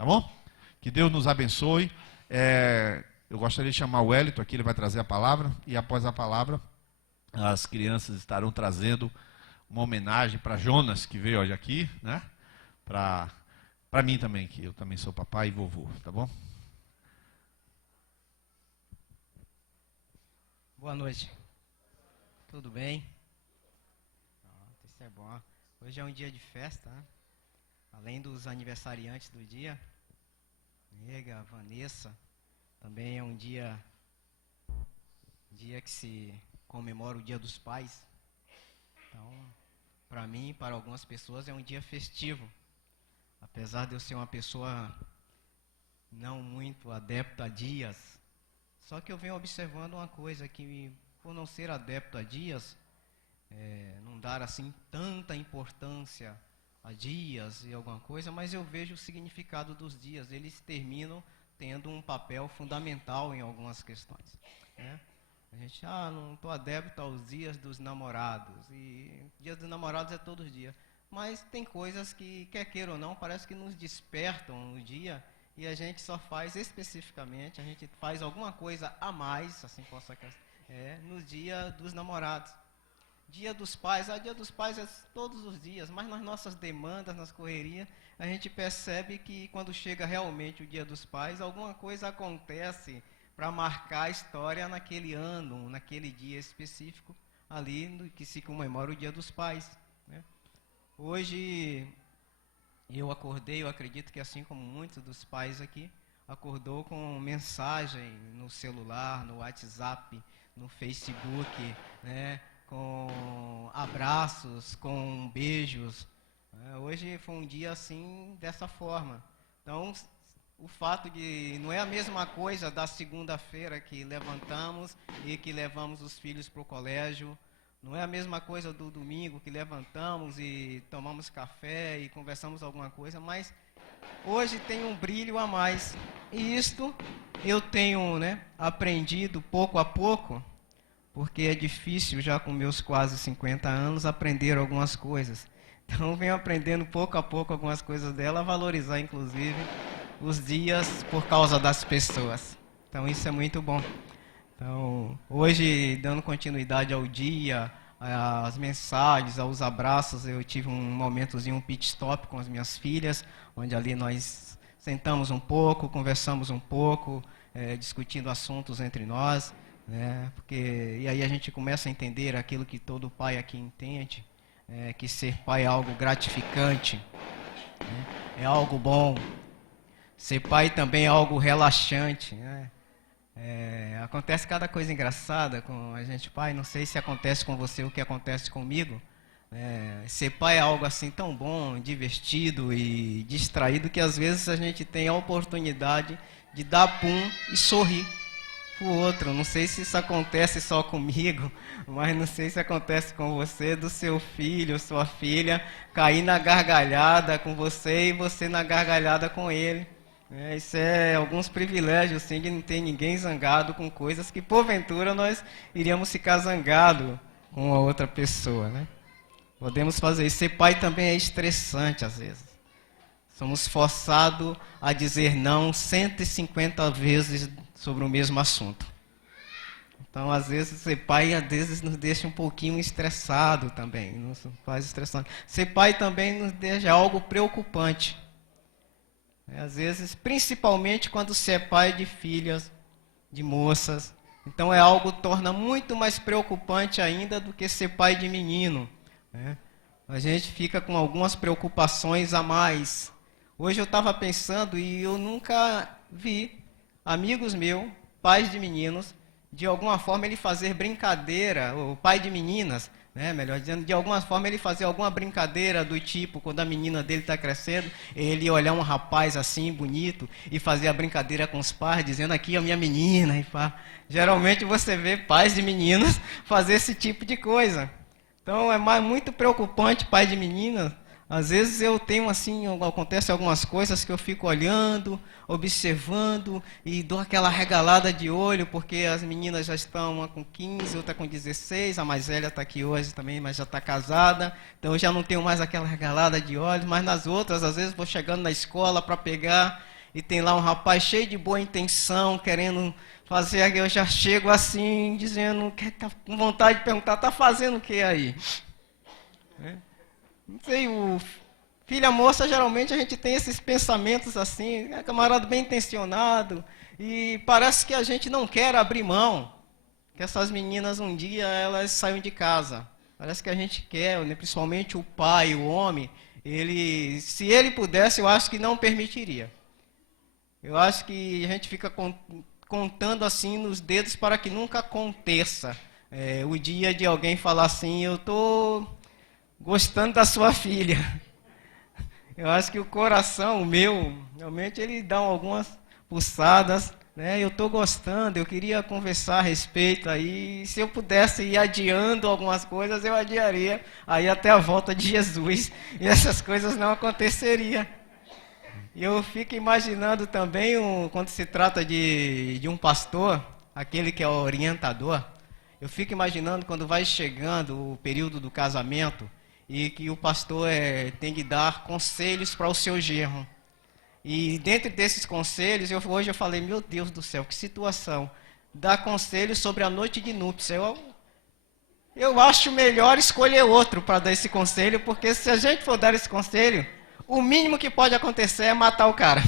tá bom? Que Deus nos abençoe. Eu gostaria de chamar o Wellington aqui, ele vai trazer a palavra, e após a palavra, as crianças estarão trazendo uma homenagem para Jonas, que veio hoje aqui, né? Para mim também, que eu também sou papai e vovô, tá bom? Boa noite. Tudo bem? Isso é bom. Hoje é um dia de festa, né? Além dos aniversariantes do dia, Nega, Vanessa, também é um dia que se comemora o Dia dos Pais. Então, para mim e para algumas pessoas é um dia festivo. Apesar de eu ser uma pessoa não muito adepta a dias, só que eu venho observando uma coisa, que por não ser adepto a dias, não dar assim tanta importância a dias e alguma coisa, mas eu vejo o significado dos dias. Eles terminam tendo um papel fundamental em algumas questões, né? A gente, não estou adepto aos dias dos namorados, e dias dos namorados é todos os dias. Mas tem coisas que, quer queira ou não, parece que nos despertam no dia, e a gente só faz especificamente, a gente faz alguma coisa a mais, assim no dia dos namorados. Dia dos pais, dia dos pais é todos os dias, mas nas nossas demandas, nas correrias, a gente percebe que quando chega realmente o dia dos pais, alguma coisa acontece para marcar a história naquele ano, naquele dia específico, ali no que se comemora o Dia dos Pais, né? Hoje eu acordei, eu acredito que assim como muitos dos pais aqui, acordou com mensagem no celular, no WhatsApp, no Facebook, né? Com abraços, com beijos. Hoje foi um dia assim, dessa forma. Então, o fato de não é a mesma coisa da segunda-feira que levantamos e que levamos os filhos para o colégio, não é a mesma coisa do domingo que levantamos e tomamos café e conversamos alguma coisa, mas hoje tem um brilho a mais. E isto eu tenho, aprendido pouco a pouco, porque é difícil já com meus quase 50 anos aprender algumas coisas. Então venho aprendendo pouco a pouco algumas coisas dela, valorizar inclusive os dias por causa das pessoas. Então isso é muito bom. Então, hoje, dando continuidade ao dia, às mensagens, aos abraços, eu tive um momentozinho, um pit stop com as minhas filhas, onde ali nós sentamos um pouco, conversamos um pouco, discutindo assuntos entre nós, né? E aí a gente começa a entender aquilo que todo pai aqui entende, que ser pai é algo gratificante, né? É algo bom. Ser pai também é algo relaxante, né? Acontece cada coisa engraçada com a gente, pai. Não sei se acontece com você o que acontece comigo. Ser pai é algo assim tão bom, divertido e distraído, que às vezes a gente tem a oportunidade de dar pum e sorrir pro outro. Não sei se isso acontece só comigo, mas não sei se acontece com você, do seu filho, sua filha, cair na gargalhada com você e você na gargalhada com ele. Isso é alguns privilégios, assim, de não ter ninguém zangado com coisas que, porventura, nós iríamos ficar zangado com a outra pessoa, né? Podemos fazer isso. Ser pai também é estressante, às vezes. Somos forçados a dizer não 150 vezes sobre o mesmo assunto. Então, às vezes, ser pai, às vezes, nos deixa um pouquinho estressado também. Nos faz estressante. Ser pai também nos deixa algo preocupante. Às vezes, principalmente quando se é pai de filhas, de moças. Então é algo que torna muito mais preocupante ainda do que ser pai de menino, né? A gente fica com algumas preocupações a mais. Hoje eu estava pensando e eu nunca vi amigos meus, pais de meninos, de alguma forma ele fazer brincadeira, o pai de meninas, melhor dizendo, de alguma forma ele fazer alguma brincadeira do tipo, quando a menina dele está crescendo, ele olhar um rapaz assim, bonito, e fazer a brincadeira com os pais, dizendo aqui a minha menina. E pá. Geralmente você vê pais de meninas fazer esse tipo de coisa. Então é muito preocupante pai de meninas. Às vezes eu tenho assim, acontece algumas coisas que eu fico olhando, observando e dou aquela regalada de olho, porque as meninas já estão, uma com 15, outra com 16, a mais velha está aqui hoje também, mas já está casada, então eu já não tenho mais aquela regalada de olhos, mas nas outras, às vezes vou chegando na escola para pegar, e tem lá um rapaz cheio de boa intenção, querendo fazer, eu já chego assim, dizendo, tá com vontade de perguntar, tá fazendo o que aí? Não sei, o filha moça, geralmente a gente tem esses pensamentos assim, camarada bem intencionado, e parece que a gente não quer abrir mão, que essas meninas um dia elas saiam de casa. Parece que a gente quer, né, principalmente o pai, o homem, se ele pudesse, eu acho que não permitiria. Eu acho que a gente fica contando assim nos dedos para que nunca aconteça o dia de alguém falar assim, eu estou gostando da sua filha. Eu acho que o coração, o meu, realmente ele dá algumas pulsadas, né? Eu estou gostando, eu queria conversar a respeito aí, se eu pudesse ir adiando algumas coisas, eu adiaria aí até a volta de Jesus, e essas coisas não aconteceriam. E eu fico imaginando também, quando se trata de um pastor, aquele que é o orientador, eu fico imaginando quando vai chegando o período do casamento e que o pastor tem que dar conselhos para o seu genro. E dentro desses conselhos, hoje eu falei, meu Deus do céu, que situação. Dar conselhos sobre a noite de núpcias. Eu acho melhor escolher outro para dar esse conselho, porque se a gente for dar esse conselho, o mínimo que pode acontecer é matar o cara.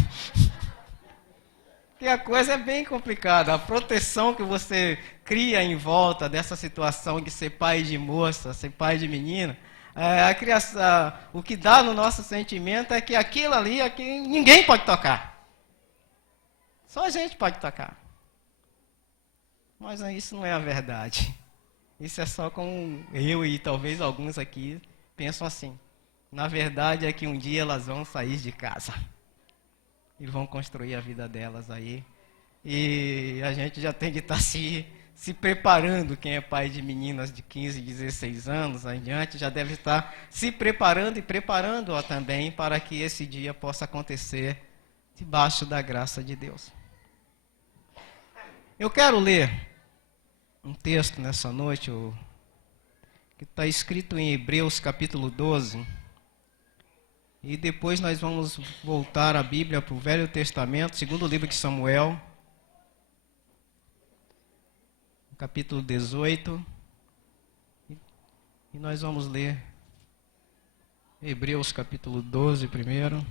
Porque a coisa é bem complicada. A proteção que você cria em volta dessa situação de ser pai de moça, ser pai de menina, a criação, o que dá no nosso sentimento é que aquilo ali ninguém pode tocar. Só a gente pode tocar. Mas isso não é a verdade. Isso é só como eu e talvez alguns aqui pensam assim. Na verdade é que um dia elas vão sair de casa. E vão construir a vida delas aí. E a gente já tem que estar se preparando. Quem é pai de meninas de 15, 16 anos adiante, já deve estar se preparando e preparando-a também para que esse dia possa acontecer debaixo da graça de Deus. Eu quero ler um texto nessa noite que está escrito em Hebreus capítulo 12. E depois nós vamos voltar a Bíblia para o Velho Testamento, segundo livro de Samuel, capítulo 18. E nós vamos ler Hebreus capítulo 12 primeiro.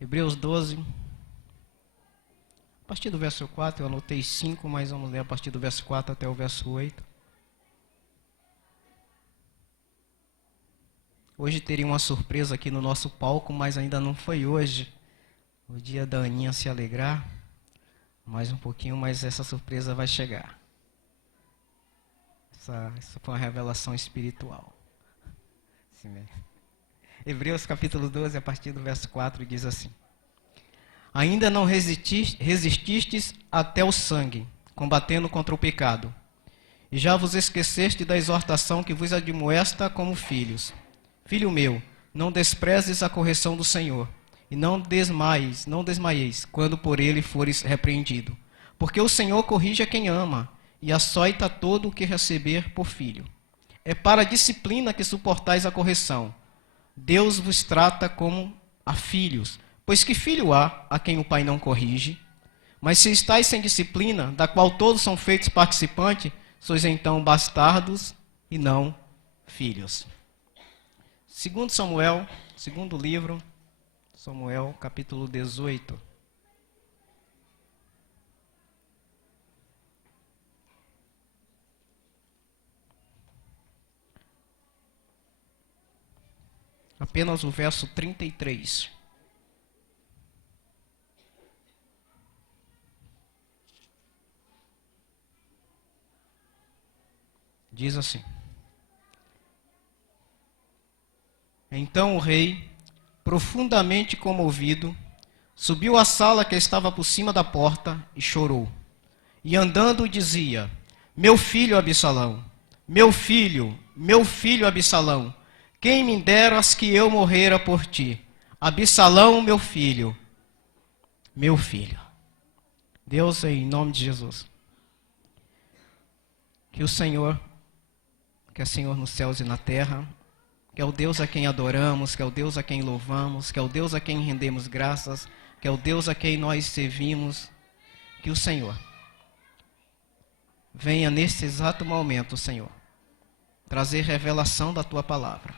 Hebreus 12. A partir do verso 4, eu anotei 5, mas vamos ler a partir do verso 4 até o verso 8. Hoje teria uma surpresa aqui no nosso palco, mas ainda não foi hoje. O dia da Aninha se alegrar. Mais um pouquinho, mas essa surpresa vai chegar. Essa foi uma revelação espiritual. Assim mesmo. Hebreus capítulo 12, a partir do verso 4, diz assim. Ainda não resististes até o sangue, combatendo contra o pecado. E já vos esqueceste da exortação que vos admoesta como filhos. Filho meu, não desprezes a correção do Senhor, e não desmaieis, quando por ele fores repreendido. Porque o Senhor corrige a quem ama, e açoita todo o que receber por filho. É para a disciplina que suportais a correção. Deus vos trata como a filhos. Pois que filho há a quem o pai não corrige? Mas se estáis sem disciplina, da qual todos são feitos participantes, sois então bastardos e não filhos. Segundo Samuel, segundo livro, Samuel, capítulo 18. Apenas o verso 33. Diz assim. Então o rei, profundamente comovido, subiu à sala que estava por cima da porta e chorou. E andando dizia, meu filho Absalão, meu filho Absalão, quem me deras que eu morrera por ti? Absalão, meu filho. Deus, em nome de Jesus, que o Senhor, que é Senhor nos céus e na terra, que é o Deus a quem adoramos, que é o Deus a quem louvamos, que é o Deus a quem rendemos graças, que é o Deus a quem nós servimos, que o Senhor venha nesse exato momento, Senhor, trazer revelação da Tua palavra.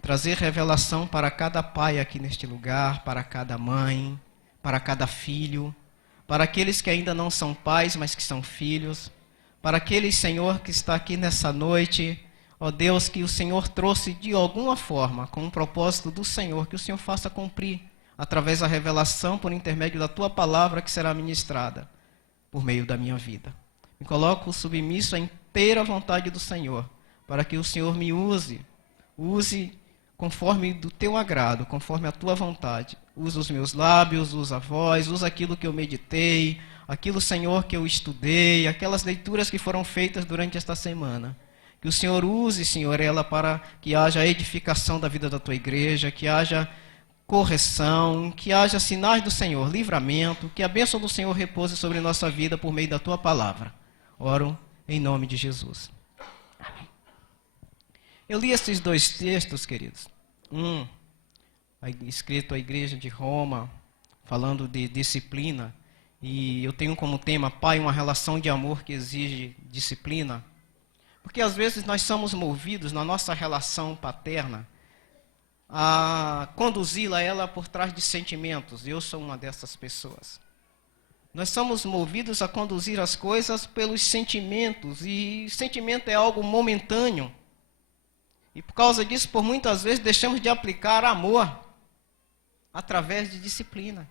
Trazer revelação para cada pai aqui neste lugar, para cada mãe, para cada filho, para aqueles que ainda não são pais, mas que são filhos, para aqueles, Senhor, que está aqui nessa noite, ó Deus, que o Senhor trouxe de alguma forma, com o propósito do Senhor, que o Senhor faça cumprir, através da revelação, por intermédio da Tua palavra que será ministrada, por meio da minha vida. Me coloco submisso à inteira vontade do Senhor, para que o Senhor me use conforme do Teu agrado, conforme a Tua vontade. Usa os meus lábios, usa a voz, usa aquilo que eu meditei, aquilo, Senhor, que eu estudei, aquelas leituras que foram feitas durante esta semana. Que o Senhor use, Senhor, ela para que haja edificação da vida da Tua igreja, que haja correção, que haja sinais do Senhor, livramento, que a bênção do Senhor repouse sobre nossa vida por meio da Tua palavra. Oro em nome de Jesus. Eu li esses dois textos, queridos. Escrito à igreja de Roma, falando de disciplina. E eu tenho como tema, pai, uma relação de amor que exige disciplina. Porque às vezes nós somos movidos na nossa relação paterna a conduzi-la ela por trás de sentimentos. Eu sou uma dessas pessoas. Nós somos movidos a conduzir as coisas pelos sentimentos. E sentimento é algo momentâneo. E por causa disso, por muitas vezes, deixamos de aplicar amor através de disciplina.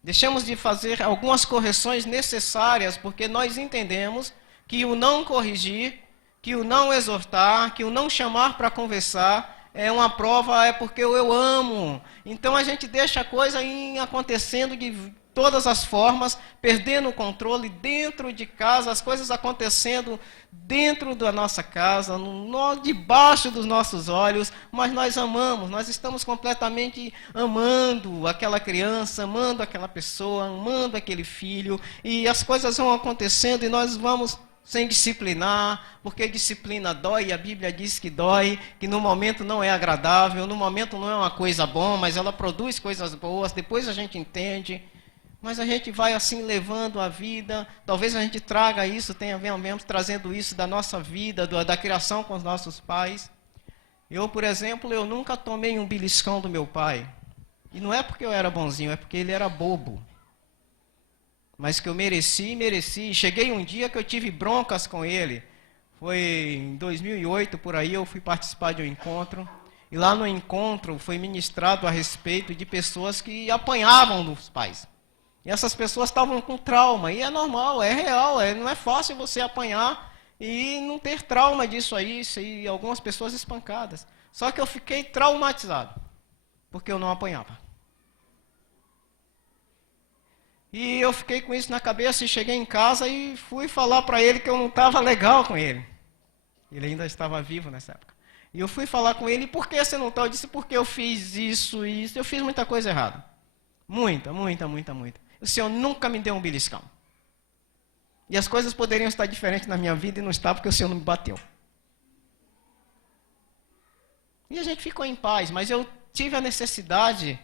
Deixamos de fazer algumas correções necessárias, porque nós entendemos que o não corrigir, que o não exortar, que o não chamar para conversar, é uma prova, é porque eu amo. Então a gente deixa a coisa acontecendo de todas as formas, perdendo o controle dentro de casa, as coisas acontecendo dentro da nossa casa, debaixo dos nossos olhos, mas nós amamos, nós estamos completamente amando aquela criança, amando aquela pessoa, amando aquele filho, e as coisas vão acontecendo e nós vamos sem disciplinar, porque disciplina dói, e a Bíblia diz que dói, que no momento não é agradável, no momento não é uma coisa boa, mas ela produz coisas boas, depois a gente entende. Mas a gente vai assim levando a vida, talvez a gente traga isso, venhamos trazendo isso da nossa vida, da criação com os nossos pais. Eu, por exemplo, eu nunca tomei um beliscão do meu pai. E não é porque eu era bonzinho, é porque ele era bobo. Mas que eu mereci. Cheguei um dia que eu tive broncas com ele. Foi em 2008, por aí, eu fui participar de um encontro. E lá no encontro foi ministrado a respeito de pessoas que apanhavam dos pais. E essas pessoas estavam com trauma, e é normal, é real, não é fácil você apanhar e não ter trauma disso aí, e algumas pessoas espancadas. Só que eu fiquei traumatizado, porque eu não apanhava. E eu fiquei com isso na cabeça e cheguei em casa e fui falar para ele que eu não estava legal com ele. Ele ainda estava vivo nessa época. E eu fui falar com ele, por que você não está? Eu disse, porque eu fiz isso, eu fiz muita coisa errada. Muita. O Senhor nunca me deu um beliscão. E as coisas poderiam estar diferentes na minha vida e não está porque o Senhor não me bateu. E a gente ficou em paz, mas eu tive a necessidade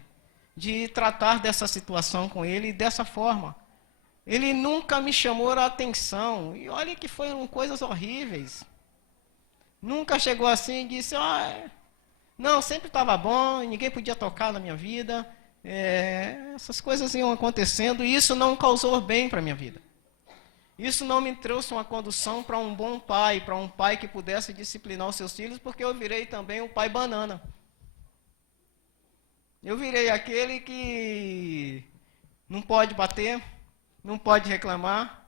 de tratar dessa situação com ele dessa forma. Ele nunca me chamou a atenção. E olha que foram coisas horríveis. Nunca chegou assim e disse, não, sempre estava bom, ninguém podia tocar na minha vida. Essas coisas iam acontecendo e isso não causou bem para a minha vida. Isso não me trouxe uma condução para um bom pai, para um pai que pudesse disciplinar os seus filhos, porque eu virei também o pai banana. Eu virei aquele que não pode bater, não pode reclamar,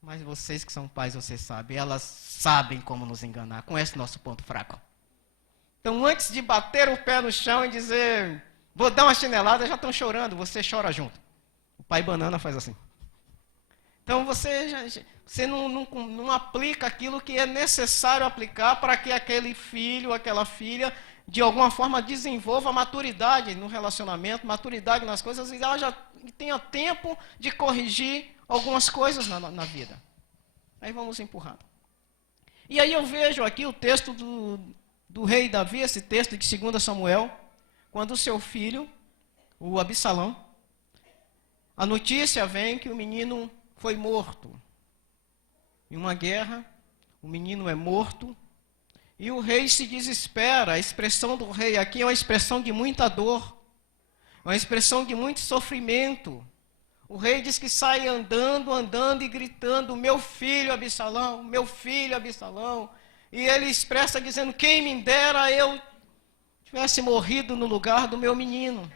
mas vocês que são pais, vocês sabem, elas sabem como nos enganar, conhecem nosso ponto fraco. Então, antes de bater o pé no chão e dizer, vou dar uma chinelada, já estão chorando, você chora junto. O pai banana faz assim. Então, você não aplica aquilo que é necessário aplicar para que aquele filho, aquela filha, de alguma forma desenvolva maturidade no relacionamento, maturidade nas coisas e tenha tempo de corrigir algumas coisas na vida. Aí vamos empurrando. E aí eu vejo aqui o texto do rei Davi, esse texto de 2 Samuel, quando o seu filho, o Absalão, a notícia vem que o menino foi morto. Em uma guerra, o menino é morto, e o rei se desespera. A expressão do rei aqui é uma expressão de muita dor, uma expressão de muito sofrimento. O rei diz que sai andando e gritando, meu filho Absalão, e ele expressa dizendo, quem me dera eu tivesse morrido no lugar do meu menino.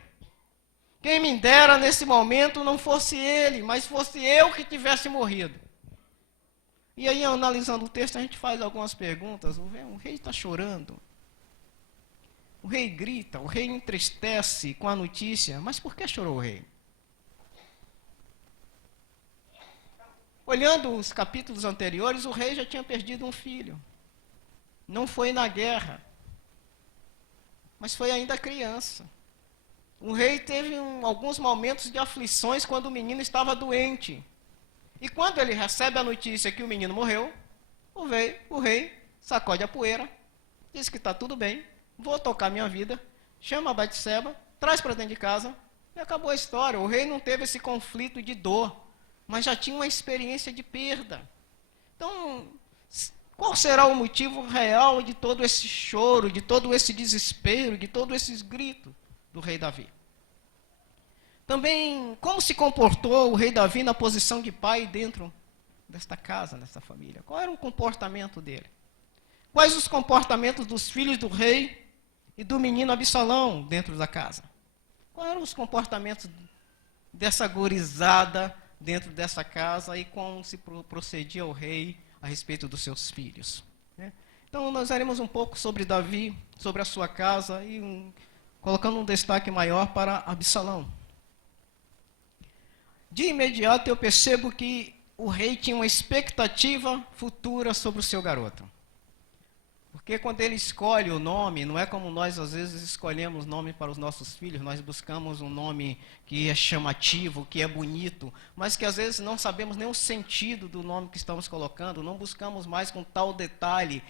Quem me dera nesse momento não fosse ele, mas fosse eu que tivesse morrido. E aí, analisando o texto, a gente faz algumas perguntas. O rei está chorando. O rei grita, o rei entristece com a notícia. Mas por que chorou o rei? Olhando os capítulos anteriores, o rei já tinha perdido um filho. Não foi na guerra, mas foi ainda criança. O rei teve alguns momentos de aflições quando o menino estava doente. E quando ele recebe a notícia que o menino morreu, o rei sacode a poeira, diz que está tudo bem, vou tocar minha vida, chama a Batseba, traz para dentro de casa, e acabou a história. O rei não teve esse conflito de dor, mas já tinha uma experiência de perda. Então, qual será o motivo real de todo esse choro, de todo esse desespero, de todos esses gritos do rei Davi? Também, como se comportou o rei Davi na posição de pai dentro desta casa, desta família? Qual era o comportamento dele? Quais os comportamentos dos filhos do rei e do menino Absalão dentro da casa? Quais eram os comportamentos dessa gurizada dentro dessa casa e como se procedia o rei a respeito dos seus filhos? Então, nós veremos um pouco sobre Davi, sobre a sua casa e colocando um destaque maior para Absalão. De imediato eu percebo que o rei tinha uma expectativa futura sobre o seu garoto. Porque quando ele escolhe o nome, não é como nós às vezes escolhemos nome para os nossos filhos, nós buscamos um nome que é chamativo, que é bonito, mas que às vezes não sabemos nem o sentido do nome que estamos colocando, não buscamos mais com tal detalhe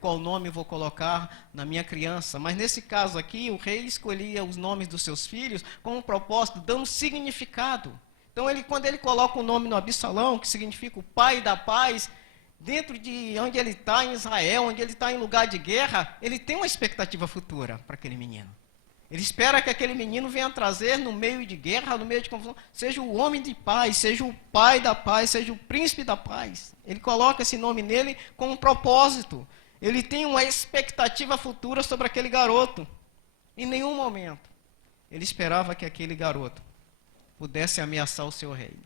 qual nome vou colocar na minha criança. Mas nesse caso aqui, o rei escolhia os nomes dos seus filhos com um propósito, dando significado. Então, quando ele coloca o nome no Absalão, que significa o pai da paz, dentro de onde ele está, em Israel, onde ele está em lugar de guerra, ele tem uma expectativa futura para aquele menino. Ele espera que aquele menino venha trazer no meio de guerra, no meio de confusão, seja o homem de paz, seja o pai da paz, seja o príncipe da paz. Ele coloca esse nome nele com um propósito. Ele tem uma expectativa futura sobre aquele garoto. Em nenhum momento ele esperava que aquele garoto pudesse ameaçar o seu reino.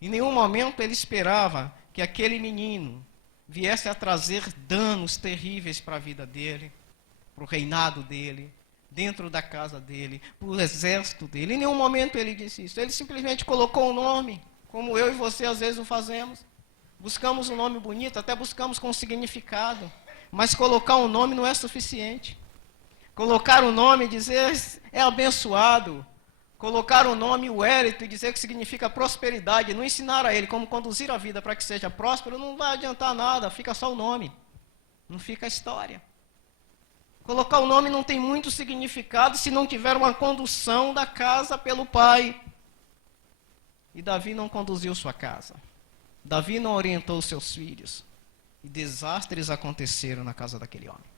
Em nenhum momento ele esperava que aquele menino viesse a trazer danos terríveis para a vida dele, para o reinado dele, dentro da casa dele, para o exército dele. Em nenhum momento ele disse isso. Ele simplesmente colocou um nome, como eu e você às vezes o fazemos. Buscamos um nome bonito, até buscamos com significado, mas colocar um nome não é suficiente. Colocar um nome e dizer é abençoado. Colocar o nome Wellington e dizer que significa prosperidade, não ensinar a ele como conduzir a vida para que seja próspero, não vai adiantar nada, fica só o nome, não fica a história. Colocar o nome não tem muito significado se não tiver uma condução da casa pelo pai. E Davi não conduziu sua casa. Davi não orientou seus filhos. E desastres aconteceram na casa daquele homem.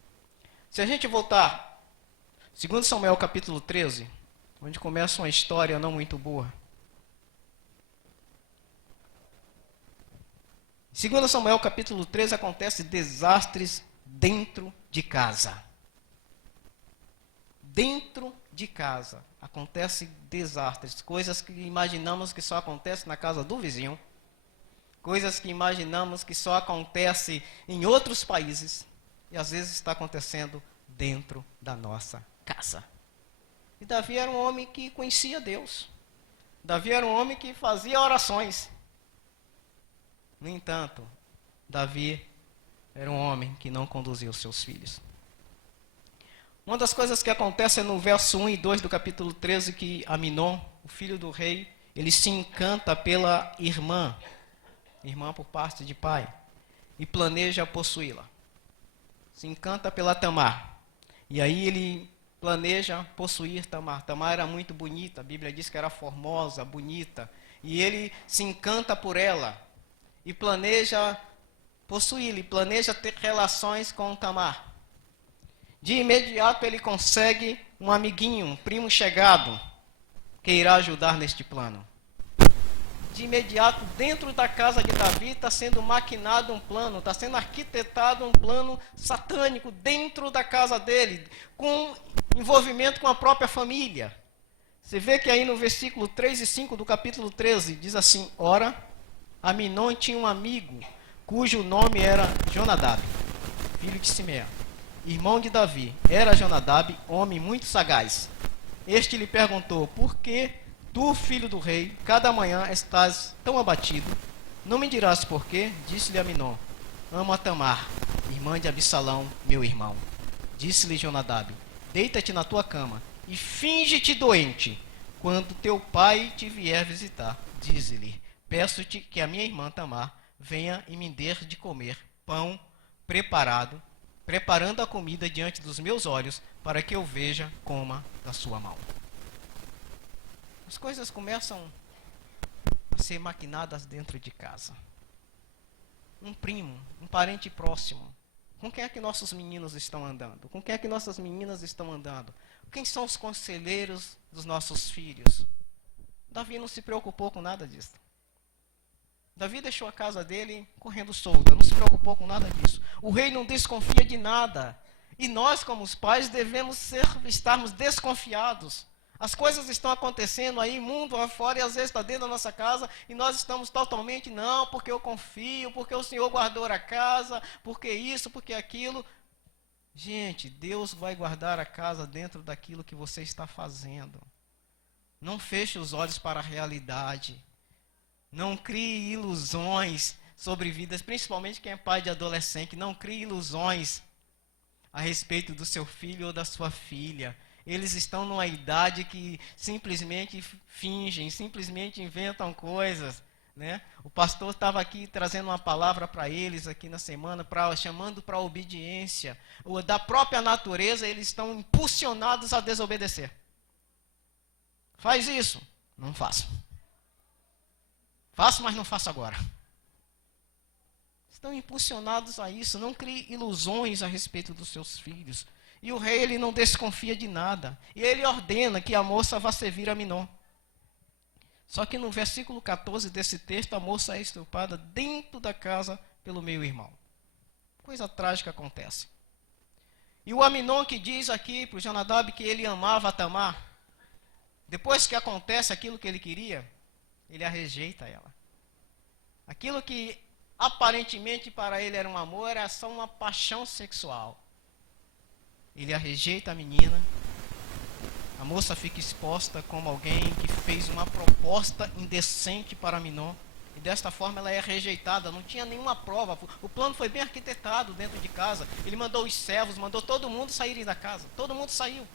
Se a gente voltar, 2 Samuel capítulo 13... onde começa uma história não muito boa. 2 Samuel capítulo 13 acontece desastres dentro de casa. Dentro de casa acontecem desastres, coisas que imaginamos que só acontecem na casa do vizinho, coisas que imaginamos que só acontecem em outros países, e às vezes está acontecendo dentro da nossa casa. E Davi era um homem que conhecia Deus. Davi era um homem que fazia orações. No entanto, Davi era um homem que não conduzia os seus filhos. Uma das coisas que acontece é no verso 1 e 2 do capítulo 13, que Aminon, o filho do rei, ele se encanta pela irmã irmã por parte de pai, e planeja possuí-la. Se encanta pela Tamar. E aí ele planeja possuir Tamar. Tamar era muito bonita, a Bíblia diz que era formosa, bonita. E ele se encanta por ela e planeja possuí-la, e planeja ter relações com Tamar. De imediato ele consegue um amiguinho, um primo chegado, que irá ajudar neste plano. De imediato, dentro da casa de Davi, está sendo maquinado um plano, está sendo arquitetado um plano satânico dentro da casa dele, com envolvimento com a própria família. Você vê que aí no versículo 3 e 5 do capítulo 13, diz assim: ora, Aminon tinha um amigo, cujo nome era Jonadab, filho de Simeia, irmão de Davi. Era Jonadab, homem muito sagaz. Este lhe perguntou: por que tu, filho do rei, cada manhã estás tão abatido? Não me dirás por quê? Disse-lhe Aminon: amo a Tamar, irmã de Absalão, meu irmão. Disse-lhe Jonadab: deita-te na tua cama e finge-te doente. Quando teu pai te vier visitar, dize-lhe: peço-te que a minha irmã Tamar venha e me dê de comer pão preparando a comida diante dos meus olhos, para que eu veja, coma da sua mão. As coisas começam a ser maquinadas dentro de casa. Um primo, um parente próximo. Com quem é que nossos meninos estão andando? Com quem é que nossas meninas estão andando? Quem são os conselheiros dos nossos filhos? Davi não se preocupou com nada disso. Davi deixou a casa dele correndo solta, não se preocupou com nada disso. O rei não desconfia de nada. E nós, como os pais, devemos estarmos desconfiados. As coisas estão acontecendo aí, mundo afora, e às vezes está dentro da nossa casa, e nós estamos totalmente, não, porque eu confio, porque o Senhor guardou a casa, porque isso, porque aquilo. Gente, Deus vai guardar a casa dentro daquilo que você está fazendo. Não feche os olhos para a realidade. Não crie ilusões sobre vidas, principalmente quem é pai de adolescente. Não crie ilusões a respeito do seu filho ou da sua filha. Eles estão numa idade que simplesmente fingem, simplesmente inventam coisas, né? O pastor estava aqui trazendo uma palavra para eles aqui na semana, chamando para a obediência. Da própria natureza, eles estão impulsionados a desobedecer. Faz isso. Não faço. Faço, mas não faço agora. Estão impulsionados a isso. Não crie ilusões a respeito dos seus filhos. E o rei, ele não desconfia de nada. E ele ordena que a moça vá servir a Aminon. Só que no versículo 14 desse texto, a moça é estuprada dentro da casa pelo meio-irmão. Coisa trágica acontece. E o Aminon, que diz aqui para o Jonadab que ele amava a Tamar, depois que acontece aquilo que ele queria, ele a rejeita ela. Aquilo que aparentemente para ele era um amor, era só uma paixão sexual. Ele a rejeita a menina. A moça fica exposta como alguém que fez uma proposta indecente para Aminon. E desta forma ela é rejeitada. Não tinha nenhuma prova. O plano foi bem arquitetado dentro de casa. Ele mandou os servos, mandou todo mundo sair da casa. Todo mundo saiu.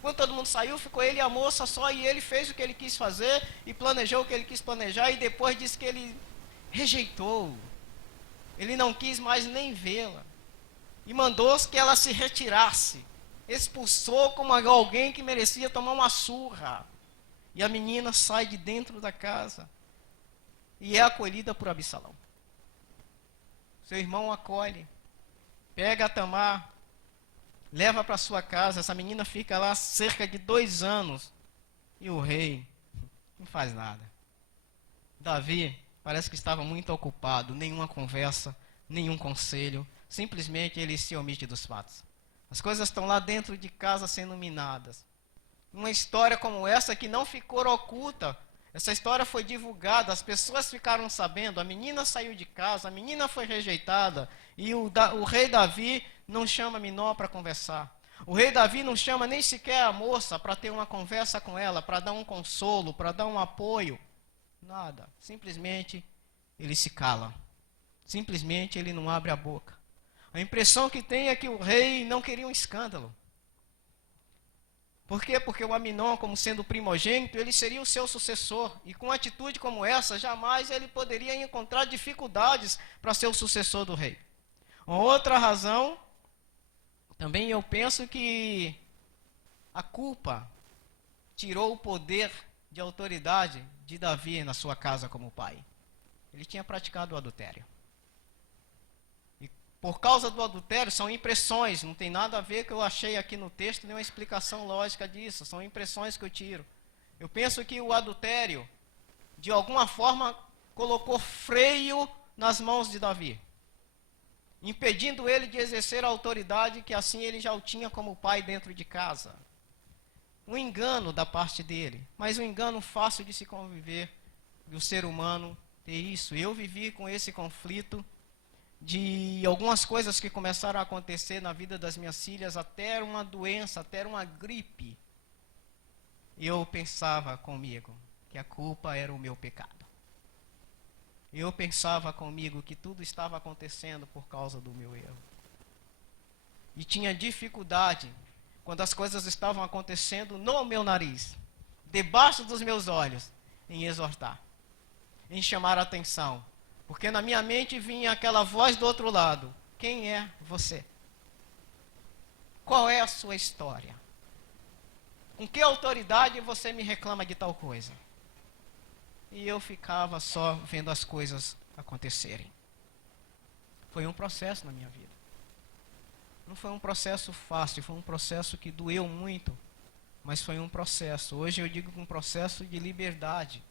Quando todo mundo saiu, ficou ele e a moça só. E ele fez o que ele quis fazer e planejou o que ele quis planejar. E depois disse que ele rejeitou. Ele não quis mais nem vê-la. E mandou que ela se retirasse. Expulsou como alguém que merecia tomar uma surra. E a menina sai de dentro da casa. E é acolhida por Absalão. Seu irmão acolhe. Pega a Tamar. Leva para sua casa. Essa menina fica lá cerca de 2 anos. E o rei não faz nada. Davi parece que estava muito ocupado. Nenhuma conversa, nenhum conselho. Simplesmente ele se omite dos fatos. As coisas estão lá dentro de casa sendo minadas. Uma história como essa que não ficou oculta. Essa história foi divulgada, as pessoas ficaram sabendo. A menina saiu de casa, a menina foi rejeitada. E o rei Davi não chama Aminon para conversar. O rei Davi não chama nem sequer a moça para ter uma conversa com ela, para dar um consolo, para dar um apoio. Nada. Simplesmente ele se cala. Simplesmente ele não abre a boca. A impressão que tem é que o rei não queria um escândalo. Por quê? Porque o Aminon, como sendo primogênito, ele seria o seu sucessor. E com uma atitude como essa, jamais ele poderia encontrar dificuldades para ser o sucessor do rei. Uma outra razão, também eu penso que a culpa tirou o poder de autoridade de Davi na sua casa como pai. Ele tinha praticado o adultério. E por causa do adultério, são impressões, não tem nada a ver que eu achei aqui no texto, nenhuma explicação lógica disso, são impressões que eu tiro. Eu penso que o adultério, de alguma forma, colocou freio nas mãos de Davi, impedindo ele de exercer a autoridade que assim ele já o tinha como pai dentro de casa. Um engano da parte dele, mas um engano fácil de se conviver, do ser humano ter isso. Eu vivi com esse conflito de algumas coisas que começaram a acontecer na vida das minhas filhas, até uma doença, até uma gripe. Eu pensava comigo que a culpa era o meu pecado. Eu pensava comigo que tudo estava acontecendo por causa do meu erro. E tinha dificuldade quando as coisas estavam acontecendo no meu nariz, debaixo dos meus olhos, em exortar, em chamar a atenção. Porque na minha mente vinha aquela voz do outro lado: quem é você? Qual é a sua história? Com que autoridade você me reclama de tal coisa? E eu ficava só vendo as coisas acontecerem. Foi um processo na minha vida. Não foi um processo fácil, foi um processo que doeu muito, mas foi um processo. Hoje eu digo que um processo de liberdade.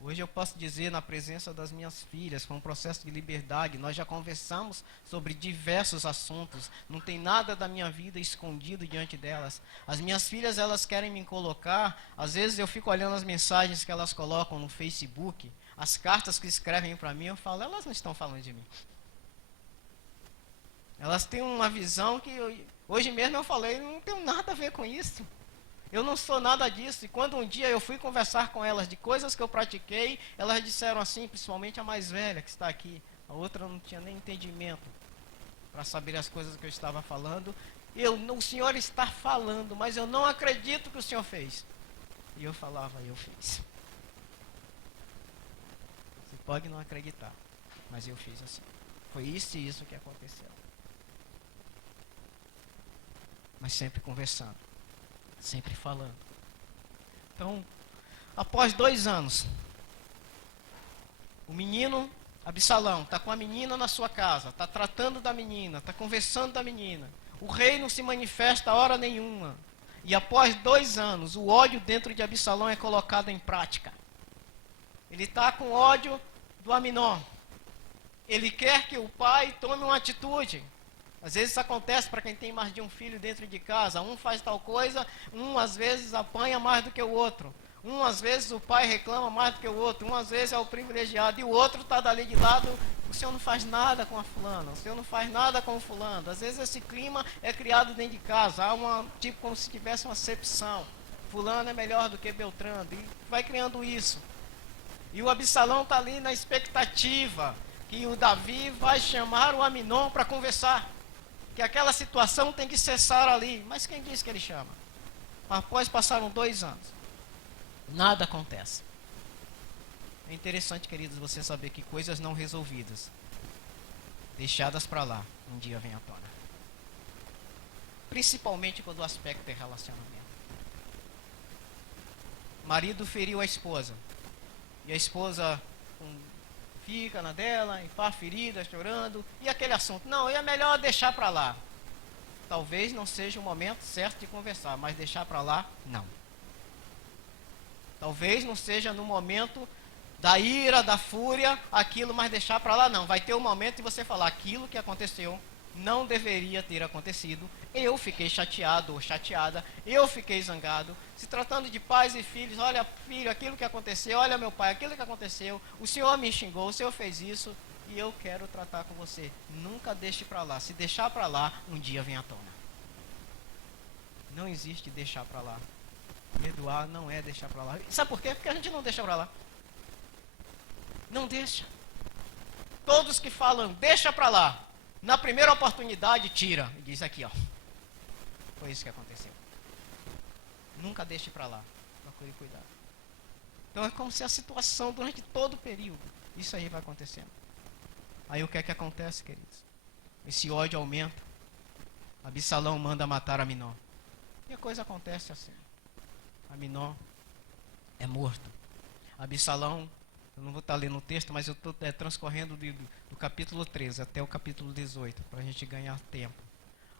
Hoje eu posso dizer, na presença das minhas filhas, foi um processo de liberdade. Nós já conversamos sobre diversos assuntos. Não tem nada da minha vida escondido diante delas. As minhas filhas, elas querem me colocar. Às vezes eu fico olhando as mensagens que elas colocam no Facebook, as cartas que escrevem para mim, eu falo, elas não estão falando de mim. Elas têm uma visão que, hoje mesmo eu falei, não tenho nada a ver com isso. Eu não sou nada disso. E quando um dia eu fui conversar com elas de coisas que eu pratiquei, elas disseram assim, principalmente a mais velha que está aqui. A outra não tinha nem entendimento para saber as coisas que eu estava falando. O senhor está falando, mas eu não acredito que o senhor fez. E eu falava, eu fiz. Você pode não acreditar, mas eu fiz assim. Foi isso e isso que aconteceu. Mas sempre conversando, sempre falando. Então, após 2 anos, o menino Absalão está com a menina na sua casa, está tratando da menina, está conversando da menina. O rei não se manifesta a hora nenhuma. E após 2 anos, o ódio dentro de Absalão é colocado em prática. Ele está com ódio do Aminon. Ele quer que o pai tome uma atitude. Às vezes isso acontece para quem tem mais de um filho dentro de casa. Um faz tal coisa, um às vezes apanha mais do que o outro. Um às vezes o pai reclama mais do que o outro. Um às vezes é o privilegiado e o outro está dali de lado. O senhor não faz nada com a fulana, o senhor não faz nada com o fulano. Às vezes esse clima é criado dentro de casa. Há tipo como se tivesse uma acepção. Fulano é melhor do que Beltrano. E vai criando isso. E o Absalão está ali na expectativa que o Davi vai chamar o Aminon para conversar. Que aquela situação tem que cessar ali. Mas quem disse que ele chama? Após passaram 2 anos, nada acontece. É interessante, queridos, você saber que coisas não resolvidas, deixadas para lá, um dia vem à tona. Principalmente quando o aspecto é relacionamento. O marido feriu a esposa. E a esposa fica na dela, em pá, ferida, chorando. E aquele assunto, não, é melhor deixar para lá. Talvez não seja o momento certo de conversar, mas deixar para lá, não. Talvez não seja no momento da ira, da fúria, aquilo, mas deixar para lá, não. Vai ter um momento de você falar, aquilo que aconteceu não deveria ter acontecido. Eu fiquei chateado ou chateada, eu fiquei zangado. Se tratando de pais e filhos, olha filho, aquilo que aconteceu, olha meu pai, aquilo que aconteceu, o senhor me xingou, o senhor fez isso e eu quero tratar com você. Nunca deixe para lá. Se deixar para lá, um dia vem à tona. Não existe deixar para lá. Perdoar não é deixar para lá. Sabe por quê? Porque a gente não deixa para lá. Não deixa. Todos que falam, deixa para lá, na primeira oportunidade, tira. E diz aqui, ó. Foi isso que aconteceu. Nunca deixe para lá. Procure cuidar. Então é como se a situação durante todo o período, isso aí vai acontecendo. Aí o que é que acontece, queridos? Esse ódio aumenta. Absalão manda matar Aminon. E a coisa acontece assim. Aminon é morto. Absalão, eu não vou estar lendo o texto, mas eu estou transcorrendo do capítulo 13 até o capítulo 18, para a gente ganhar tempo.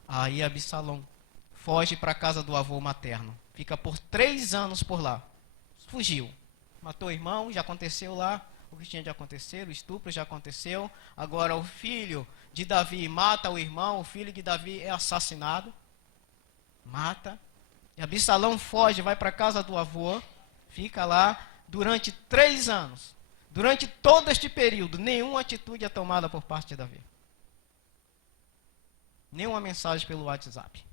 Aí Absalão foge para a casa do avô materno. Fica por 3 anos por lá. Fugiu. Matou o irmão, já aconteceu lá. O que tinha de acontecer, o estupro já aconteceu. Agora o filho de Davi mata o irmão, o filho de Davi é assassinado. Mata. E Absalão foge, vai para a casa do avô, fica lá durante 3 anos. Durante todo este período, nenhuma atitude é tomada por parte de Davi. Nenhuma mensagem pelo WhatsApp.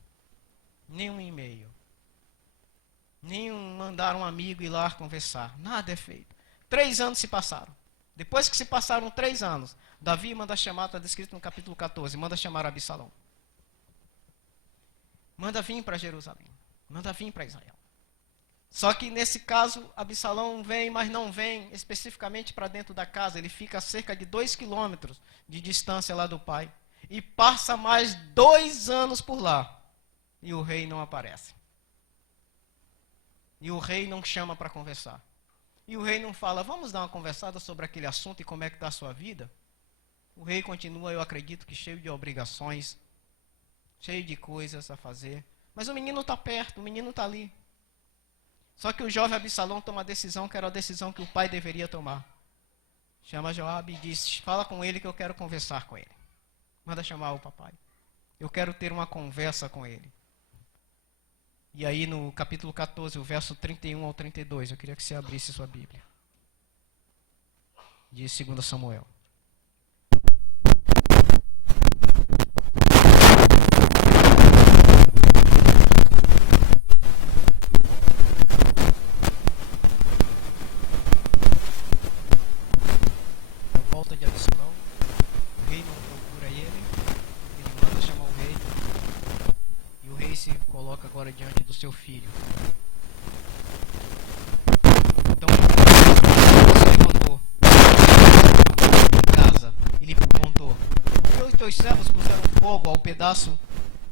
Nenhum e-mail. Nenhum mandar um amigo ir lá conversar. Nada é feito. 3 anos se passaram. Depois que se passaram 3 anos, Davi manda chamar, está descrito no capítulo 14, manda chamar Absalão. Manda vir para Jerusalém. Manda vir para Israel. Só que nesse caso, Absalão vem, mas não vem especificamente para dentro da casa. Ele fica a cerca de 2 quilômetros de distância lá do pai. E passa mais 2 anos por lá. E o rei não aparece. E o rei não chama para conversar. E o rei não fala, vamos dar uma conversada sobre aquele assunto e como é que está a sua vida? O rei continua, eu acredito que cheio de obrigações, cheio de coisas a fazer. Mas o menino está perto, o menino está ali. Só que o jovem Absalão toma a decisão que era a decisão que o pai deveria tomar. Chama Joabe e diz, fala com ele que eu quero conversar com ele. Manda chamar o papai. Eu quero ter uma conversa com ele. E aí no capítulo 14, o verso 31 ao 32, eu queria que você abrisse sua Bíblia. De 2 Samuel. Volta de Absalão, o rei não procura ele manda chamar o rei, e o rei se coloca agora diante do seu filho. Então ele se levantou em casa e lhe perguntou, por que os teus servos puseram fogo ao pedaço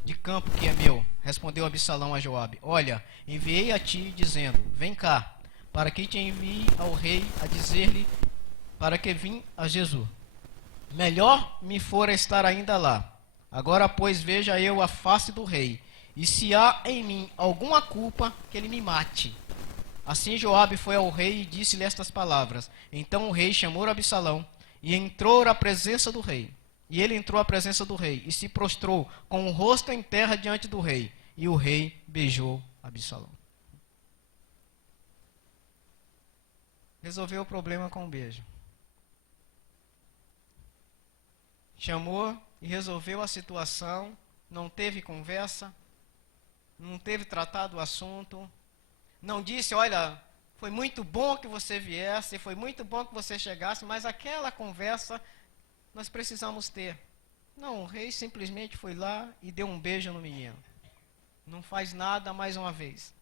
de campo que é meu? Respondeu Absalão a Joabe, olha, enviei a ti dizendo, vem cá, para que te envie ao rei a dizer-lhe para que vim a Jesus. Melhor me fora estar ainda lá. Agora, pois, veja eu a face do rei, e se há em mim alguma culpa, que ele me mate. Assim Joabe foi ao rei e disse-lhe estas palavras. Então o rei chamou Absalão e entrou à presença do rei. E ele entrou à presença do rei e se prostrou com o rosto em terra diante do rei. E o rei beijou Absalão. Resolveu o problema com um beijo. Chamou e resolveu a situação, não teve conversa, não teve tratado o assunto, não disse, olha, foi muito bom que você viesse, foi muito bom que você chegasse, mas aquela conversa nós precisamos ter. Não, o rei simplesmente foi lá e deu um beijo no menino. Não faz nada mais uma vez.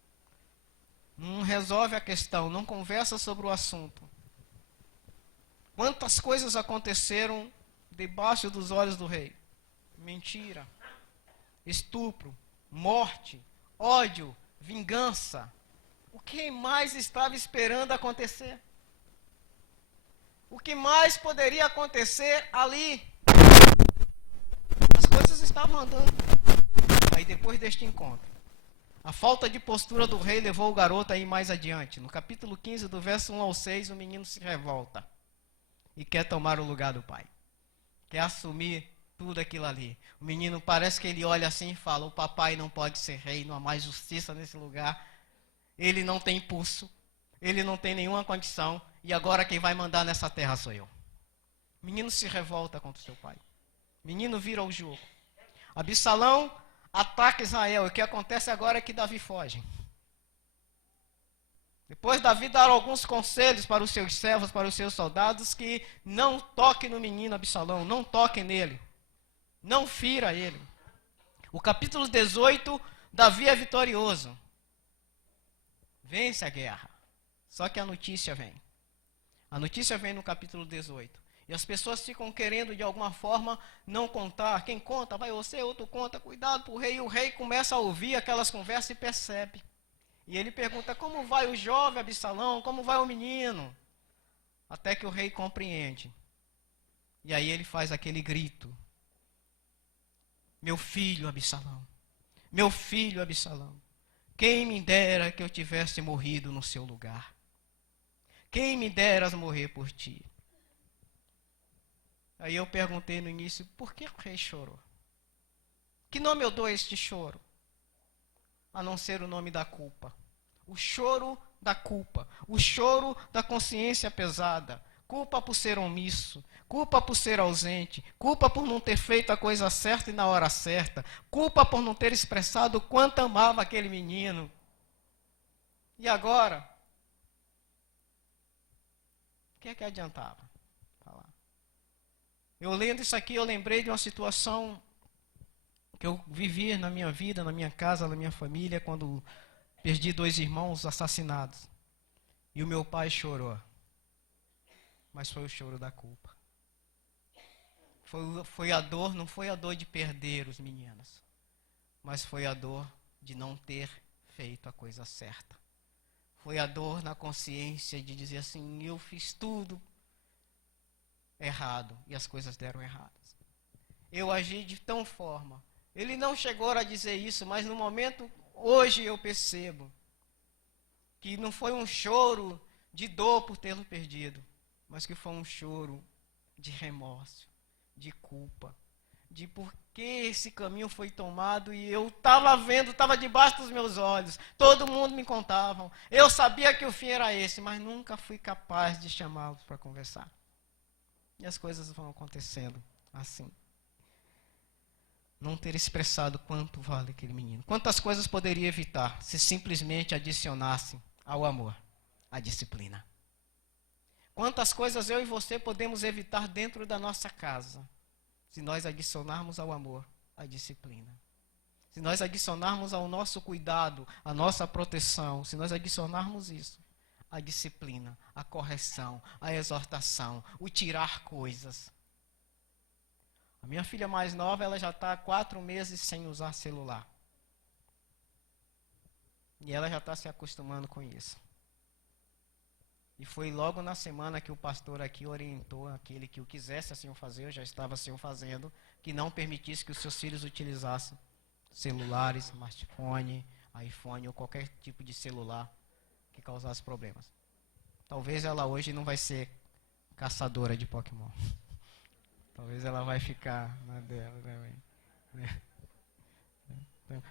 Não resolve a questão, não conversa sobre o assunto. Quantas coisas aconteceram debaixo dos olhos do rei? Mentira, estupro, morte, ódio, vingança. O que mais estava esperando acontecer? O que mais poderia acontecer ali? As coisas estavam andando. Aí depois deste encontro, a falta de postura do rei levou o garoto a ir mais adiante. No capítulo 15, do verso 1 ao 6, o menino se revolta e quer tomar o lugar do pai. Quer assumir tudo aquilo ali. O menino parece que ele olha assim e fala, o papai não pode ser rei, não há mais justiça nesse lugar. Ele não tem pulso, ele não tem nenhuma condição, e agora quem vai mandar nessa terra sou eu. O menino se revolta contra o seu pai. O menino vira o jogo. Absalão ataca Israel, e o que acontece agora é que Davi foge. Depois Davi dá alguns conselhos para os seus servos, para os seus soldados, que não toquem no menino Absalão, não toquem nele, não fira ele. O capítulo 18, Davi é vitorioso. vence a guerra. Só que a notícia vem. A notícia vem no capítulo 18. E as pessoas ficam querendo, de alguma forma, não contar. Quem conta, vai você, outro conta, cuidado para o rei. E o rei começa a ouvir aquelas conversas e percebe. E ele pergunta, como vai o jovem Absalão? Como vai o menino? Até que o rei compreende. E aí ele faz aquele grito. Meu filho Absalão, meu filho Absalão, quem me dera que eu tivesse morrido no seu lugar. Quem me deras morrer por ti. Aí eu perguntei no início, por que o rei chorou? Que nome eu dou a este choro? A não ser o nome da culpa. O choro da culpa. O choro da consciência pesada. Culpa por ser omisso. Culpa por ser ausente. Culpa por não ter feito a coisa certa e na hora certa. Culpa por não ter expressado o quanto amava aquele menino. E agora? O que é que adiantava falar? Eu lendo isso aqui, eu lembrei de uma situação que eu vivi na minha vida, na minha casa, na minha família, quando perdi 2 irmãos assassinados. E o meu pai chorou. Mas foi o choro da culpa. Foi a dor, não foi a dor de perder os meninos, mas foi a dor de não ter feito a coisa certa. Foi a dor na consciência de dizer assim, eu fiz tudo errado e as coisas deram erradas. Eu agi de tal forma. Ele não chegou a dizer isso, mas no momento, hoje eu percebo que não foi um choro de dor por tê-lo perdido, mas que foi um choro de remorso, de culpa, de por que esse caminho foi tomado e eu estava vendo, estava debaixo dos meus olhos, todo mundo me contava, eu sabia que o fim era esse, mas nunca fui capaz de chamá-los para conversar. E as coisas vão acontecendo assim. Não ter expressado quanto vale aquele menino. Quantas coisas poderia evitar se simplesmente adicionasse ao amor a disciplina. Quantas coisas eu e você podemos evitar dentro da nossa casa, se nós adicionarmos ao amor a disciplina. Se nós adicionarmos ao nosso cuidado, a nossa proteção, se nós adicionarmos isso, a disciplina, a correção, a exortação, o tirar coisas. A minha filha mais nova, ela já está há 4 meses sem usar celular. E ela já está se acostumando com isso. E foi logo na semana que o pastor aqui orientou aquele que o quisesse assim o fazer, eu já estava assim o fazendo, que não permitisse que os seus filhos utilizassem celulares, smartphone, iPhone ou qualquer tipo de celular que causasse problemas. Talvez ela hoje não vai ser caçadora de Pokémon. Talvez ela vai ficar na dela também.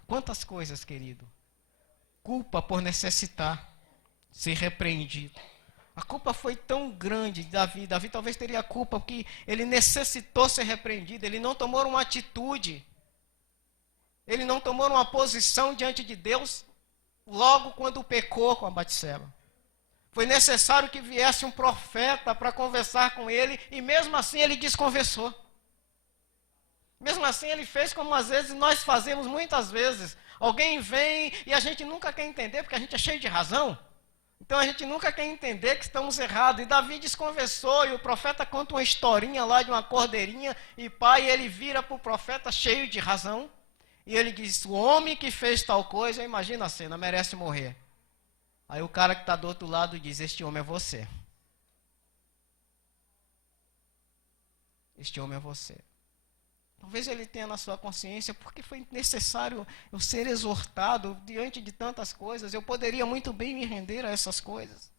Quantas coisas, querido? Culpa por necessitar ser repreendido. A culpa foi tão grande de Davi. Davi talvez teria culpa porque ele necessitou ser repreendido. Ele não tomou uma atitude. Ele não tomou uma posição diante de Deus logo quando pecou com a Batseba. Foi necessário que viesse um profeta para conversar com ele e mesmo assim ele desconversou. Mesmo assim ele fez como às vezes nós fazemos muitas vezes. Alguém vem e a gente nunca quer entender porque a gente é cheio de razão. Então a gente nunca quer entender que estamos errados. E Davi desconversou e o profeta conta uma historinha lá de uma cordeirinha e pai, ele vira para o profeta cheio de razão. E ele diz, o homem que fez tal coisa, imagina a cena, merece morrer. Aí o cara que está do outro lado diz, este homem é você. Este homem é você. Talvez ele tenha na sua consciência, porque foi necessário eu ser exortado diante de tantas coisas. Eu poderia muito bem me render a essas coisas.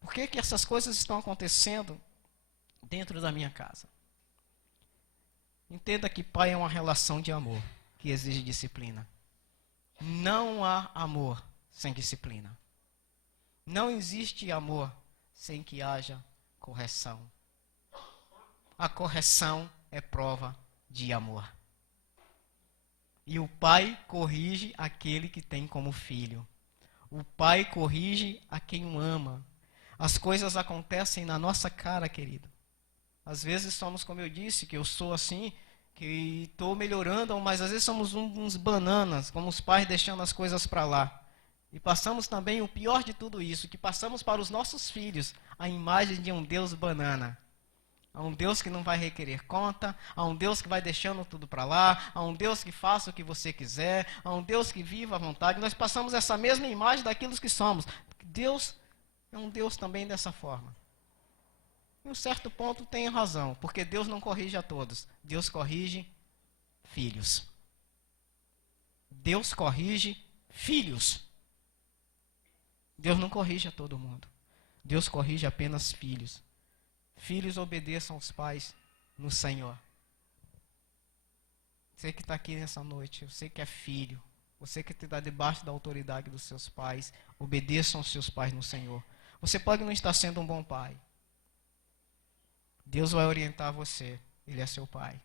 Por que que essas coisas estão acontecendo dentro da minha casa? Entenda que pai é uma relação de amor que exige disciplina. Não há amor sem disciplina. Não existe amor sem que haja correção. A correção é prova de amor. E o pai corrige aquele que tem como filho. O pai corrige a quem o ama. As coisas acontecem na nossa cara, querido. Às vezes somos, como eu disse, que eu sou assim, que estou melhorando, mas às vezes somos uns bananas, como os pais deixando as coisas para lá. E passamos também o pior de tudo isso, que passamos para os nossos filhos a imagem de um Deus banana. A um Deus que não vai requerer conta, a um Deus que vai deixando tudo para lá, a um Deus que faça o que você quiser, a um Deus que viva à vontade. Nós passamos essa mesma imagem daquilo que somos. Deus é um Deus também dessa forma. Em um certo ponto tem razão, porque Deus não corrige a todos. Deus corrige filhos. Deus corrige filhos. Deus não corrige a todo mundo. Deus corrige apenas filhos. Filhos, obedeçam aos pais no Senhor. Você que está aqui nessa noite, você que é filho, você que está debaixo da autoridade dos seus pais, obedeçam aos seus pais no Senhor. Você pode não estar sendo um bom pai. Deus vai orientar você. Ele é seu pai.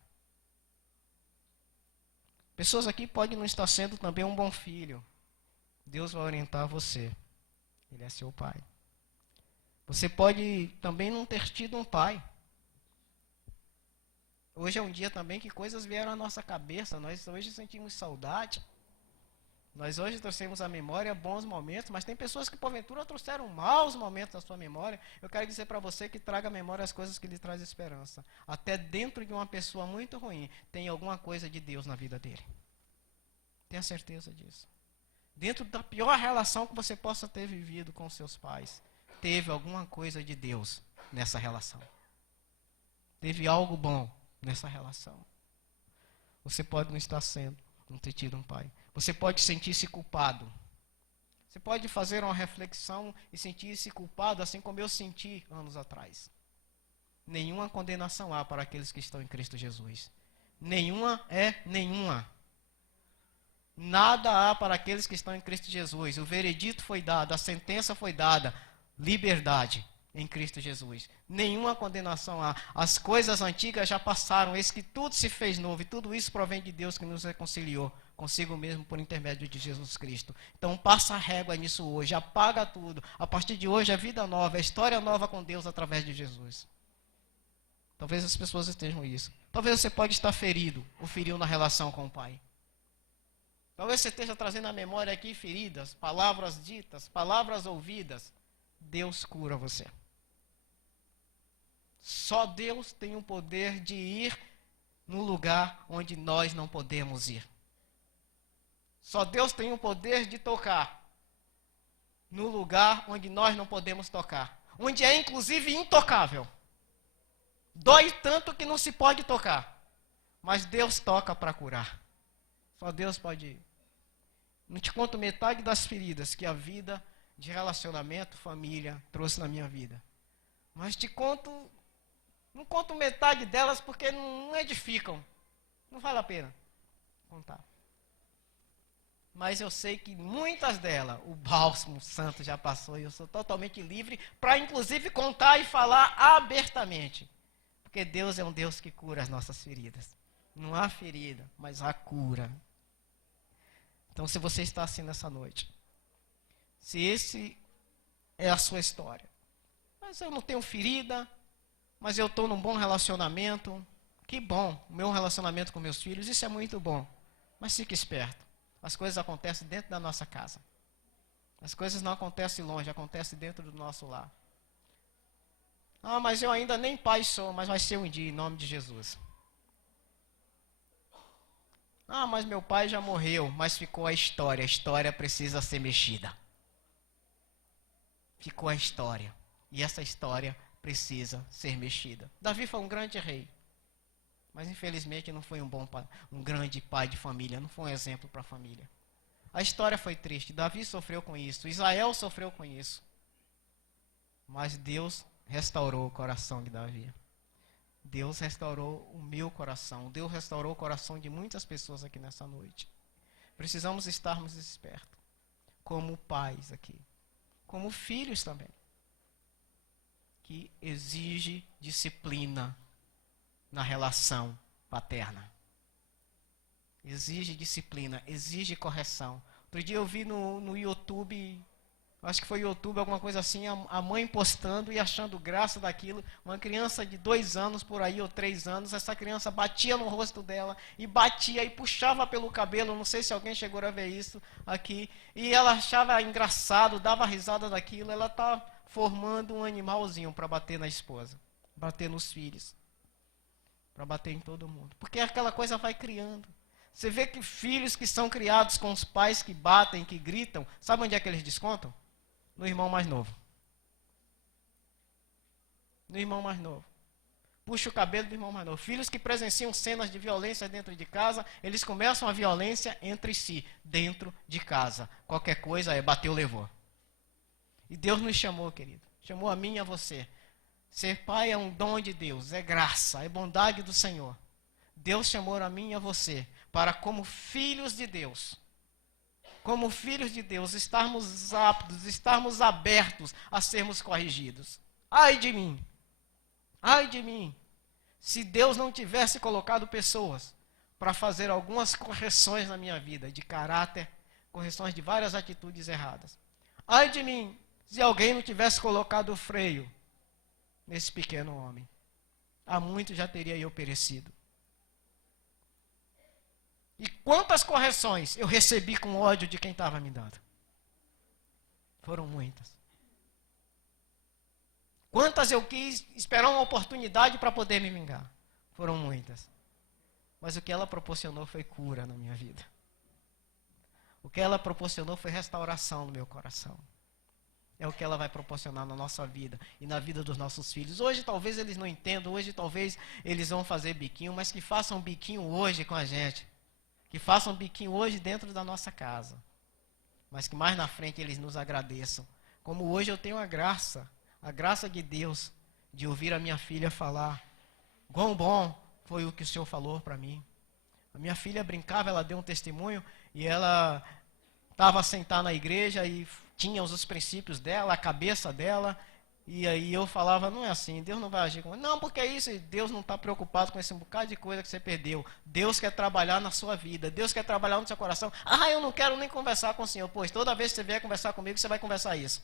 Pessoas aqui podem não estar sendo também um bom filho. Deus vai orientar você. Ele é seu pai. Você pode também não ter tido um pai. Hoje é um dia também que coisas vieram à nossa cabeça. Nós hoje sentimos saudade. Nós hoje trouxemos à memória bons momentos, mas tem pessoas que porventura trouxeram maus momentos à sua memória. Eu quero dizer para você que traga à memória as coisas que lhe traz esperança. Até dentro de uma pessoa muito ruim, tem alguma coisa de Deus na vida dele. Tenha certeza disso. Dentro da pior relação que você possa ter vivido com seus pais, teve alguma coisa de Deus nessa relação. Teve algo bom nessa relação. Você pode não estar sendo, não ter tido um pai. Você pode sentir-se culpado. Você pode fazer uma reflexão e sentir-se culpado, assim como eu senti anos atrás. Nenhuma condenação há para aqueles que estão em Cristo Jesus. Nenhuma. Nada há para aqueles que estão em Cristo Jesus. O veredito foi dado, a sentença foi dada. Liberdade em Cristo Jesus. Nenhuma condenação há. As coisas antigas já passaram, eis que tudo se fez novo. E tudo isso provém de Deus que nos reconciliou consigo mesmo por intermédio de Jesus Cristo. Então passa a régua nisso hoje, apaga tudo. A partir de hoje é vida nova, é história nova com Deus através de Jesus. Talvez as pessoas estejam isso. Talvez você pode estar ferido ou feriu na relação com o pai. Talvez você esteja trazendo à memória aqui feridas, palavras ditas, palavras ouvidas. Deus cura você. Só Deus tem o poder de ir no lugar onde nós não podemos ir. Só Deus tem o poder de tocar no lugar onde nós não podemos tocar. Onde é inclusive intocável. Dói tanto que não se pode tocar. Mas Deus toca para curar. Só Deus pode ir. Não te conto metade das feridas que a vida de relacionamento, família, trouxe na minha vida. Mas não conto metade delas porque não edificam. Não vale a pena contar. Mas eu sei que muitas delas, o bálsamo santo já passou e eu sou totalmente livre para inclusive contar e falar abertamente. Porque Deus é um Deus que cura as nossas feridas. Não há ferida, mas há cura. Então, se você está assim nessa noite, se esse é a sua história, mas eu não tenho ferida, mas eu estou num bom relacionamento, que bom, o meu relacionamento com meus filhos, isso é muito bom, mas fique esperto, as coisas acontecem dentro da nossa casa, as coisas não acontecem longe, acontecem dentro do nosso lar. Ah, mas eu ainda nem pai sou, mas vai ser um dia, em nome de Jesus. Ah, mas meu pai já morreu, mas ficou a história precisa ser mexida. Ficou a história, e essa história precisa ser mexida. Davi foi um grande rei, mas infelizmente não foi um grande pai de família, não foi um exemplo para a família. A história foi triste, Davi sofreu com isso, Israel sofreu com isso, mas Deus restaurou o coração de Davi. Deus restaurou o meu coração. Deus restaurou o coração de muitas pessoas aqui nessa noite. Precisamos estarmos espertos. Como pais aqui. Como filhos também. Que exige disciplina na relação paterna. Exige disciplina, exige correção. Outro dia eu vi no YouTube acho que foi YouTube, alguma coisa assim, a mãe postando e achando graça daquilo. Uma criança de 2 anos por aí, ou 3 anos, essa criança batia no rosto dela, e batia e puxava pelo cabelo, não sei se alguém chegou a ver isso aqui, e ela achava engraçado, dava risada daquilo. Ela está formando um animalzinho para bater na esposa, bater nos filhos, para bater em todo mundo, porque aquela coisa vai criando. Você vê que filhos que são criados com os pais que batem, que gritam, sabe onde é que eles descontam? No irmão mais novo. No irmão mais novo. Puxa o cabelo do irmão mais novo. Filhos que presenciam cenas de violência dentro de casa, eles começam a violência entre si, dentro de casa. Qualquer coisa é bateu, levou. E Deus nos chamou, querido. Chamou a mim e a você. Ser pai é um dom de Deus, é graça, é bondade do Senhor. Deus chamou a mim e a você para, como filhos de Deus, estarmos aptos, estarmos abertos a sermos corrigidos. Ai de mim, se Deus não tivesse colocado pessoas para fazer algumas correções na minha vida, de caráter, correções de várias atitudes erradas. Ai de mim, se alguém não tivesse colocado o freio nesse pequeno homem. Há muito já teria eu perecido. E quantas correções eu recebi com ódio de quem estava me dando? Foram muitas. Quantas eu quis esperar uma oportunidade para poder me vingar? Foram muitas. Mas o que ela proporcionou foi cura na minha vida. O que ela proporcionou foi restauração no meu coração. É o que ela vai proporcionar na nossa vida e na vida dos nossos filhos. Hoje talvez eles não entendam, hoje talvez eles vão fazer biquinho, mas que façam biquinho hoje com a gente. Que façam biquinho hoje dentro da nossa casa. Mas que mais na frente eles nos agradeçam. Como hoje eu tenho a graça de Deus, de ouvir a minha filha falar: quão bom foi o que o Senhor falou para mim. A minha filha brincava, ela deu um testemunho, e ela estava sentada na igreja e tinha os princípios dela, a cabeça dela, e aí eu falava: não é assim, Deus não vai agir com... Não, porque é isso, Deus não está preocupado com esse bocado de coisa que você perdeu. Deus quer trabalhar na sua vida, Deus quer trabalhar no seu coração. Ah, eu não quero nem conversar com o Senhor. Pois toda vez que você vier conversar comigo, você vai conversar isso.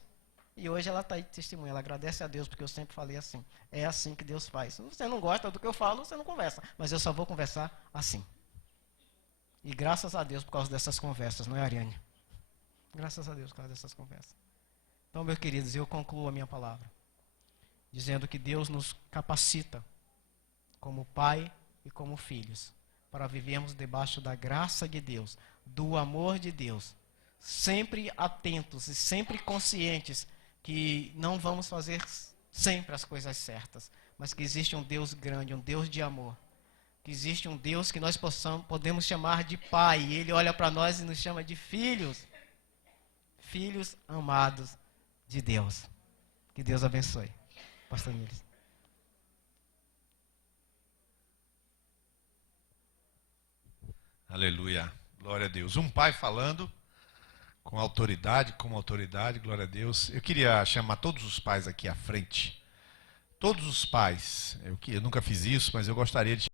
E hoje ela está aí de testemunha, ela agradece a Deus, porque eu sempre falei assim. É assim que Deus faz. Se você não gosta do que eu falo, você não conversa. Mas eu só vou conversar assim. E graças a Deus por causa dessas conversas, não é, Ariane? Graças a Deus por causa dessas conversas. Então, meus queridos, eu concluo a minha palavra dizendo que Deus nos capacita como pai e como filhos para vivermos debaixo da graça de Deus, do amor de Deus, sempre atentos e sempre conscientes que não vamos fazer sempre as coisas certas, mas que existe um Deus grande, um Deus de amor, que existe um Deus que nós podemos chamar de Pai, e Ele olha para nós e nos chama de filhos, filhos amados de Deus. Que Deus abençoe. Pastor Nils. Aleluia, glória a Deus. Um pai falando com autoridade, glória a Deus. Eu queria chamar todos os pais aqui à frente. Todos os pais, eu nunca fiz isso, mas eu gostaria de